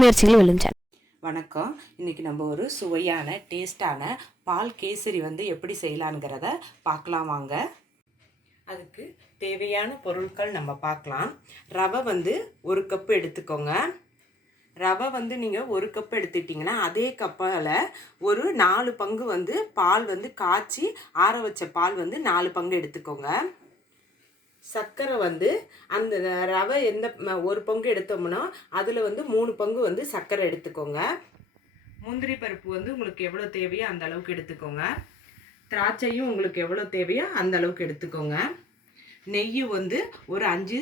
முயற்சிகளும் வெல்லும் வணக்கம். இன்னைக்கு நம்ம ஒரு சுவையான டேஸ்டான பால் கேசரி வந்து எப்படி செய்யலாங்கிறத பார்க்கலாம் வாங்க. அதுக்கு தேவையான பொருட்கள் நம்ம பார்க்கலாம். ரவை வந்து ஒரு கப்பு எடுத்துக்கோங்க. ரவை வந்து நீங்கள் ஒரு கப் எடுத்துட்டிங்கன்னா அதே கப்பில் ஒரு நாலு பங்கு வந்து பால் வந்து காய்ச்சி ஆற வச்ச பால் வந்து நாலு பங்கு எடுத்துக்கோங்க. சர்க்கரை வந்து அந்த ரவை எந்த ஒரு பங்கு எடுத்தோம்னா அதில் வந்து மூணு பங்கு வந்து சர்க்கரை எடுத்துக்கோங்க. முந்திரி பருப்பு வந்து உங்களுக்கு எவ்வளோ தேவையோ அந்த அளவுக்கு எடுத்துக்கோங்க. திராட்சையும் உங்களுக்கு எவ்வளோ தேவையோ அந்த அளவுக்கு எடுத்துக்கோங்க. நெய் வந்து ஒரு அஞ்சு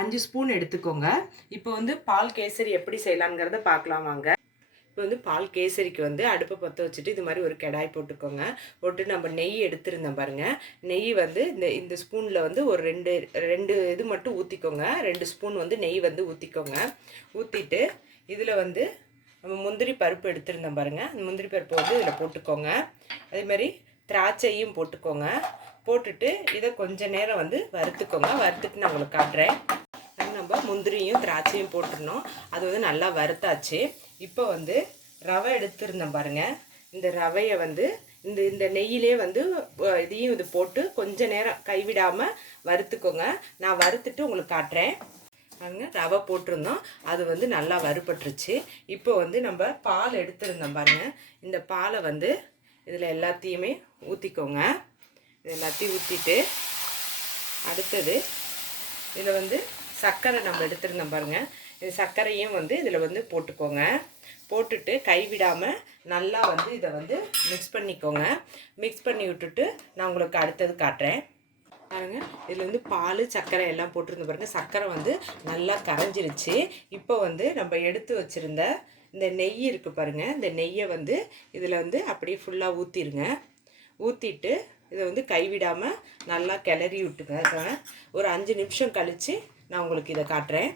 அஞ்சு ஸ்பூன் எடுத்துக்கோங்க. இப்போ வந்து பால் கேசரி எப்படி செய்யலாங்கிறத பார்க்கலாம் வாங்க. இப்போ வந்து பால் கேசரிக்கு வந்து அடுப்பை பற்ற வச்சுட்டு இது மாதிரி ஒரு கடாய் போட்டுக்கோங்க. போட்டு நம்ம நெய் எடுத்திருந்தோம் பாருங்க. நெய் வந்து இந்த இந்த ஸ்பூனில் வந்து ஒரு ரெண்டு ரெண்டு இது மட்டும் ஊற்றிக்கோங்க ரெண்டு ஸ்பூன் வந்து நெய் வந்து ஊற்றிக்கோங்க ஊற்றிட்டு இதில் வந்து நம்ம முந்திரி பருப்பு எடுத்திருந்தோம் பாருங்க. அந்த முந்திரி பருப்பு வந்து இதில் போட்டுக்கோங்க. அதே மாதிரி திராட்சையும் போட்டுக்கோங்க. போட்டுட்டு இதை கொஞ்ச நேரம் வந்து வறுத்துக்கோங்க. வறுத்துட்டு நான் உங்களுக்கு காட்டுறேன். நம்ம முந்திரியும் திராட்சையும் போட்டுருந்தோம் அது வந்து நல்லா வறுத்தாச்சு. இப்போ வந்து ரவை எடுத்திருந்தேன் பாருங்க. இந்த ரவையை வந்து இந்த இந்த நெய்யிலே வந்து இதையும் இது போட்டு கொஞ்ச நேரம் கைவிடாமல் வறுத்துக்கோங்க. நான் வறுத்துட்டு உங்களுக்கு காட்டுறேன். பாருங்க ரவை போட்டிருந்தோம். அது வந்து நல்லா வறுபட்டுருச்சு. இப்போ வந்து நம்ம பால் எடுத்திருந்தோம் பாருங்க. இந்த பாலை வந்து இதில் எல்லாத்தையுமே ஊற்றிக்கோங்க இது எல்லாத்தையும் ஊற்றிட்டு அடுத்தது இதில் வந்து சர்க்கரை நம்ம எடுத்துருந்தோம் பாருங்க. இந்த சர்க்கரையும் வந்து இதில் வந்து போட்டுக்கோங்க. போட்டுட்டு கைவிடாமல் நல்லா வந்து இதை வந்து மிக்ஸ் பண்ணிக்கோங்க. மிக்ஸ் பண்ணி விட்டுட்டு நான் உங்களுக்கு அடுத்தது காட்டுறேன். பாருங்க இதில் வந்து பால் சர்க்கரை எல்லாம் போட்டிருந்த பாருங்க. சர்க்கரை வந்து நல்லா கரைஞ்சிருச்சு. இப்போ வந்து நம்ம எடுத்து வச்சுருந்த இந்த நெய் இருக்குது பாருங்க. இந்த நெய்யை வந்து இதில் வந்து அப்படியே ஃபுல்லாக ஊற்றிருங்க ஊற்றிட்டு இதை வந்து கைவிடாமல் நல்லா கிளறி விட்டுங்க ஒரு அஞ்சு நிமிஷம் கழித்து நான் உங்களுக்கு இதை காட்டுறேன்.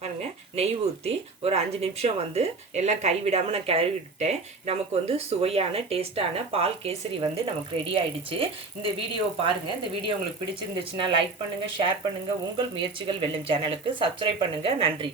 பாருங்கள் நெய் ஊற்றி ஒரு அஞ்சு நிமிஷம் வந்து எல்லாம் கைவிடாமல் நான் கிளறி விட்டுட்டேன். நமக்கு வந்து சுவையான டேஸ்ட்டான பால் கேசரி வந்து நமக்கு ரெடி ஆயிடுச்சு. இந்த வீடியோ பாருங்கள் இந்த வீடியோ உங்களுக்கு பிடிச்சிருந்துச்சுன்னா லைக் பண்ணுங்கள் ஷேர் பண்ணுங்கள் உங்கள் முயற்சிகள் வெல்லும் சேனலுக்கு சப்ஸ்கிரைப் பண்ணுங்கள் நன்றி.